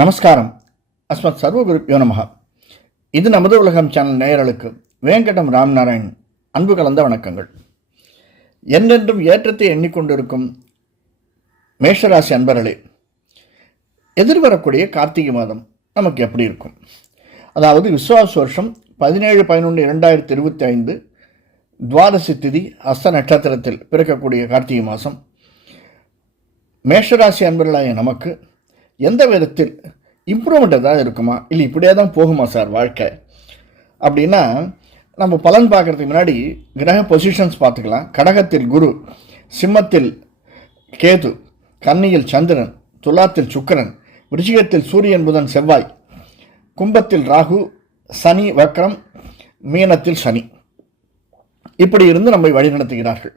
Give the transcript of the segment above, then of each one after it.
நமஸ்காரம். அஸ்மத் சர்வகுருப்யோ நமஹ. இது நமது உலகம் சேனல் நேயர்களுக்கு வேங்கடம் ராம்நாராயண் அன்பு கலந்த வணக்கங்கள். என்றென்றும் ஏற்றத்தை எண்ணிக்கொண்டிருக்கும் மேஷராசி அன்பர்களே, எதிர்வரக்கூடிய கார்த்திகை மாதம் நமக்கு எப்படி இருக்கும்? அதாவது விஸ்வாச வருஷம் 17/11/2025 துவாதசி திதி அஸ்த நட்சத்திரத்தில் பிறக்கக்கூடிய கார்த்திகை மாதம் மேஷராசி அன்பர்களாய நமக்கு எந்த விதத்தில் இம்ப்ரூவ்மெண்ட் ஏதாவது இருக்குமா, இல்லை இப்படியே தான் போகுமா சார் வாழ்க்கை அப்படின்னா, நம்ம பலன் பார்க்குறதுக்கு முன்னாடி கிரக பொசிஷன்ஸ் பார்த்துக்கலாம். கடகத்தில் குரு, சிம்மத்தில் கேது, கன்னியில் சந்திரன், துலாத்தில் சுக்கிரன், விருச்சிகத்தில் சூரியன் புதன் செவ்வாய், கும்பத்தில் ராகு, சனி வக்ரம், மீனத்தில் சனி, இப்படி இருந்து நம்மை வழிநடத்துகிறார்கள்.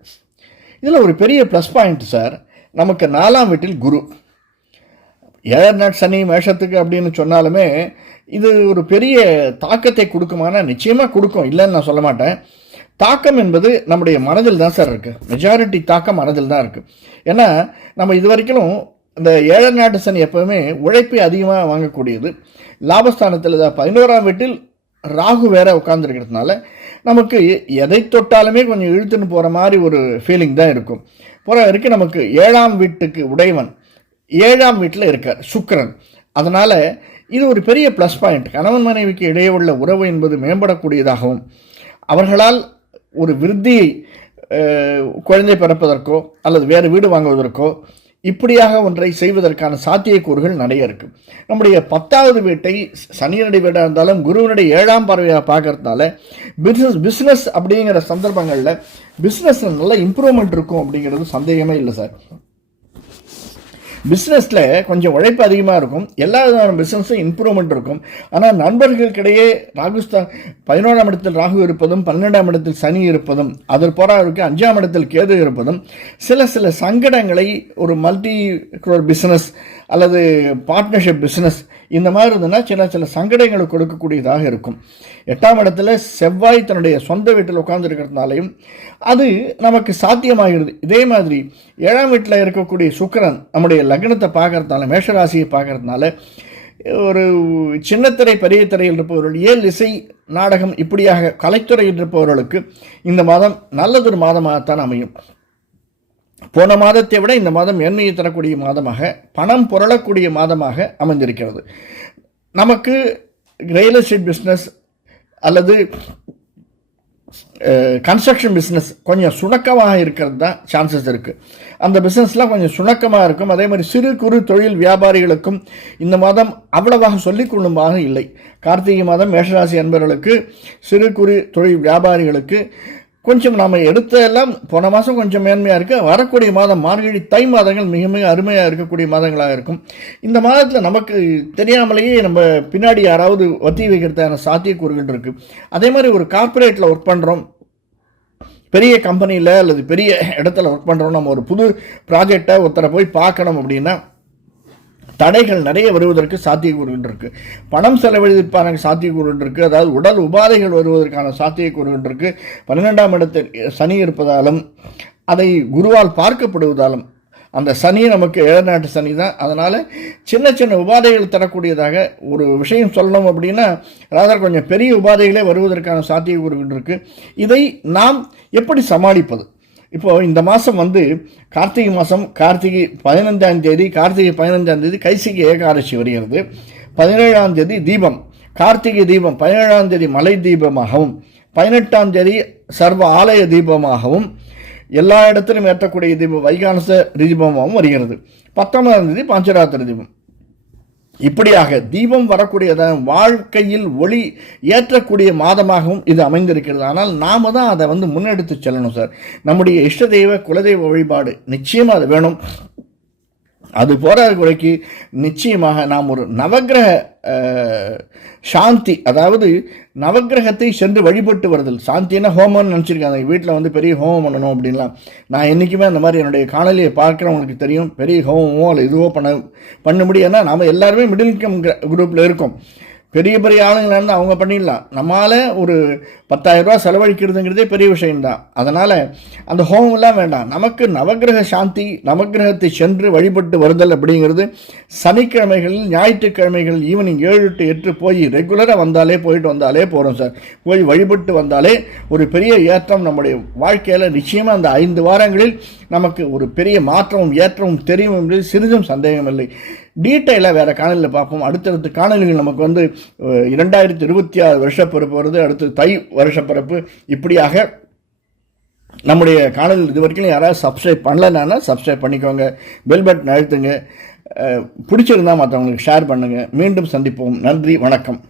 இதில் ஒரு பெரிய ப்ளஸ் பாயிண்ட் சார், நமக்கு 4ஆம் வீட்டில் குரு. 7 நாட் சனி மேஷத்துக்கு அப்படின்னு சொன்னாலுமே இது ஒரு பெரிய தாக்கத்தை கொடுக்குமானா நிச்சயமாக கொடுக்கும், இல்லைன்னு நான் சொல்ல மாட்டேன். தாக்கம் என்பது நம்முடைய மனதில் தான் சார் இருக்குது. மெஜாரிட்டி தாக்கம் மனதில் தான் இருக்குது. ஏன்னா நம்ம இது வரைக்கும் இந்த 7 நாட்டு சனி எப்போவுமே உழைப்பை அதிகமாக வாங்கக்கூடியது. லாபஸ்தானத்தில் 11ஆம் வீட்டில் ராகு வேற உட்கார்ந்துருக்கிறதுனால நமக்கு எதை தொட்டாலுமே கொஞ்சம் இழுத்துன்னு போகிற மாதிரி ஒரு ஃபீலிங் தான் இருக்கும். போகிற வரைக்கும் நமக்கு 7ஆம் வீட்டுக்கு உடையவன் 7ஆம் வீட்டில் இருக்கார் சுக்கிரன். அதனால் இது ஒரு பெரிய ப்ளஸ் பாயிண்ட். கணவன் மனைவிக்கு இடையே உள்ள உறவு என்பது மேம்படக்கூடியதாகவும், அவர்களால் ஒரு விருத்தியை குழந்தை பிறப்பதற்கோ அல்லது வேறு வீடு வாங்குவதற்கோ இப்படியாக ஒன்றை செய்வதற்கான சாத்தியக்கூறுகள் நிறைய இருக்குது. நம்முடைய 10வது வீட்டை சனியனுடைய வீடாக இருந்தாலும் குருவனுடைய 7ஆம் பார்வையாக பார்க்கறதுனால பிஸ்னஸ் அப்படிங்கிற சந்தர்ப்பங்களில் பிஸ்னஸ் நல்ல இம்ப்ரூவ்மெண்ட் இருக்கும் அப்படிங்கிறது சந்தேகமே இல்லை சார். பிஸ்னஸில் கொஞ்சம் உழைப்பு அதிகமாக இருக்கும், எல்லா விதமான பிஸ்னஸும் இம்ப்ரூவ்மெண்ட் இருக்கும். ஆனால் நண்பர்களுக்கிடையே 11ஆம் இடத்தில் ராகு இருப்பதும் 12ஆம் இடத்தில் சனி இருப்பதும் அதில் போராருக்கு 5ஆம் இடத்தில் கேது இருப்பதும் சில சங்கடங்களை ஒரு மல்டி குரோர் பிஸ்னஸ் அல்லது பார்ட்னர்ஷிப் பிஸ்னஸ் இந்த மாதிரி இருந்ததுன்னா சில சங்கடங்களை கொடுக்கக்கூடியதாக இருக்கும். 8ஆம் இடத்துல செவ்வாய் தன்னுடைய சொந்த வீட்டில் உட்கார்ந்து இருக்கிறதுனாலையும் அது நமக்கு சாத்தியமாகிறது. இதே மாதிரி 7ஆம் வீட்டில் இருக்கக்கூடிய சுக்கிரன் நம்முடைய லக்னத்தை பார்க்கறதுனால, மேஷராசியை பார்க்கறதுனால, ஒரு சின்னத்திரை பெரிய திரையில் இருப்பவர்கள், இயல் இசை நாடகம் இப்படியாக கலைத்துறையில் இருப்பவர்களுக்கு இந்த மாதம் நல்லதொரு மாதமாகத்தான் அமையும். போன மாதத்தை விட இந்த மாதம் மேன்மையை தரக்கூடிய மாதமாக, பணம் புரளக்கூடிய மாதமாக அமைந்திருக்கிறது. நமக்கு ரியல் எஸ்டேட் பிஸ்னஸ் அல்லது கன்ஸ்ட்ரக்ஷன் பிஸ்னஸ் கொஞ்சம் சுணக்கமாக இருக்கிறது தான் சான்சஸ் இருக்குது. அந்த பிஸ்னஸ்லாம் கொஞ்சம் சுணக்கமாக இருக்கும். அதே மாதிரி சிறு குறு தொழில் வியாபாரிகளுக்கும் இந்த மாதம் அவ்வளவாக சொல்லிக்கொள்ளுமாக இல்லை. கார்த்திகை மாதம் மேஷராசி அன்பர்களுக்கு, சிறு குறு தொழில் வியாபாரிகளுக்கு கொஞ்சம் நாம் எடுத்தெல்லாம் போன மாதம் கொஞ்சம் மேன்மையாக இருக்குது. வரக்கூடிய மாதம் மார்கழி தை மாதங்கள் மிக மிக அருமையாக இருக்கக்கூடிய மாதங்களாக இருக்கும். இந்த மாதத்தில் நமக்கு தெரியாமலேயே நம்ம பின்னாடி யாராவது ஒத்தி வைக்கிறதான சாத்தியக்கூறுகள் இருக்குது. அதே மாதிரி ஒரு கார்ப்பரேட்டில் ஒர்க் பண்ணுறோம், பெரிய கம்பெனியில் அல்லது பெரிய இடத்துல ஒர்க் பண்ணுறோம், நம்ம ஒரு புது ப்ராஜெக்டை ஒருத்தரை போய் பார்க்கணும் அப்படின்னா தடைகள் நிறைய வருவதற்கு சாத்தியக்கூறுகள் இருக்குது. பணம் செலவழிப்பதற்கான சாத்தியக்கூறுகள் இருக்குது. அதாவது உடல் உபாதைகள் வருவதற்கான சாத்தியக்கூறுகள் இருக்குது. 12ஆம் இடத்தில் சனி இருப்பதாலும் அதை குருவால் பார்க்கப்படுவதாலும், அந்த சனி நமக்கு 7 நாட்டு சனி தான். அதனால் சின்ன உபாதைகள் தரக்கூடியதாக ஒரு விஷயம் சொல்லணும் அப்படின்னா ராதர் கொஞ்சம் பெரிய உபாதைகளே வருவதற்கான சாத்தியக்கூறுகள் இருக்குது. இதை நாம் எப்படி சமாளிப்பது? இப்போது இந்த மாதம் கார்த்திகை மாதம், கார்த்திகை 15ஆம் தேதி, கார்த்திகை 15ஆம் தேதி கைசிகை ஏகாதசி வருகிறது. 17ஆம் தேதி தீபம், கார்த்திகை தீபம் 17ஆம் தேதி மலை தீபமாகவும், 18ஆம் தேதி சர்வ ஆலய தீபமாகவும், எல்லா இடத்திலும் ஏற்றக்கூடிய தீபம் வைகானச தீபமாகவும் வருகிறது. 19ஆம் தேதி பஞ்சராத்திரி தீபம். இப்படியாக தீபம் வரக்கூடியதான் வாழ்க்கையில் ஒளி ஏற்றக்கூடிய மாதமாகவும் இது அமைந்திருக்கிறது. ஆனால் நாம தான் அதை முன்னெடுத்து செல்லணும் சார். நம்முடைய இஷ்ட தெய்வ குலதெய்வ வழிபாடு நிச்சயமாக அது வேணும். அது போகிற குறைக்கு நிச்சயமாக நாம் ஒரு நவக்கிரக சாந்தி, அதாவது நவக்கிரகத்தை சென்று வழிபட்டு வருதல். சாந்தின்னா ஹோமம்னு நினச்சிருக்காங்க. வீட்டில் பெரிய ஹோமம் பண்ணணும் அப்படின்லாம் நான் என்றைக்குமே அந்த மாதிரி என்னுடைய காணொலியை பார்க்குறவங்களுக்கு தெரியும். பெரிய ஹோமமோ இல்லை இதுவோ பண்ண முடியும். ஏன்னா நாம் எல்லாருமே மிடில் இன்கம் குரூப்பில் இருக்கோம். பெரிய பெரிய ஆளுங்களாக இருந்தால் அவங்க பண்ணிடலாம். நம்மளால் ஒரு 10,000 ரூபா செலவழிக்கிறதுங்கிறதே பெரிய விஷயம்தான். அதனால் அந்த ஹோமம்லாம் வேண்டாம். நமக்கு நவக்கிரக சாந்தி, நவக்கிரகத்தை சென்று வழிபட்டு வருதல் அப்படிங்கிறது சனிக்கிழமைகளில், ஞாயிற்றுக்கிழமைகள் ஈவினிங் 7 to 8 போய் ரெகுலராக போயிட்டு வந்தாலே போகிறோம் சார். போய் வழிபட்டு வந்தாலே ஒரு பெரிய ஏற்றம் நம்முடைய வாழ்க்கையில் நிச்சயமாக அந்த 5 வாரங்களில் நமக்கு ஒரு பெரிய மாற்றமும் ஏற்றமும் தெரியும் என்பது சிறிதும் சந்தேகம் இல்லை. டீட்டெயிலாக வேறு காணொலியில் பார்ப்போம். அடுத்தடுத்த காணொலிகள் நமக்கு 2026 வருஷப்பிறப்பு வருது, அடுத்து தை வருஷப்பிறப்பு. இப்படியாக நம்முடைய காணொலி இது வரைக்கும் யாராவது சப்ஸ்கிரைப் பண்ணலன்னா சப்ஸ்கிரைப் பண்ணிக்கோங்க, பெல் பட்டன் அழுத்துங்க, பிடிச்சிருந்தா மற்றவங்களுக்கு ஷேர் பண்ணுங்கள். மீண்டும் சந்திப்போம். நன்றி, வணக்கம்.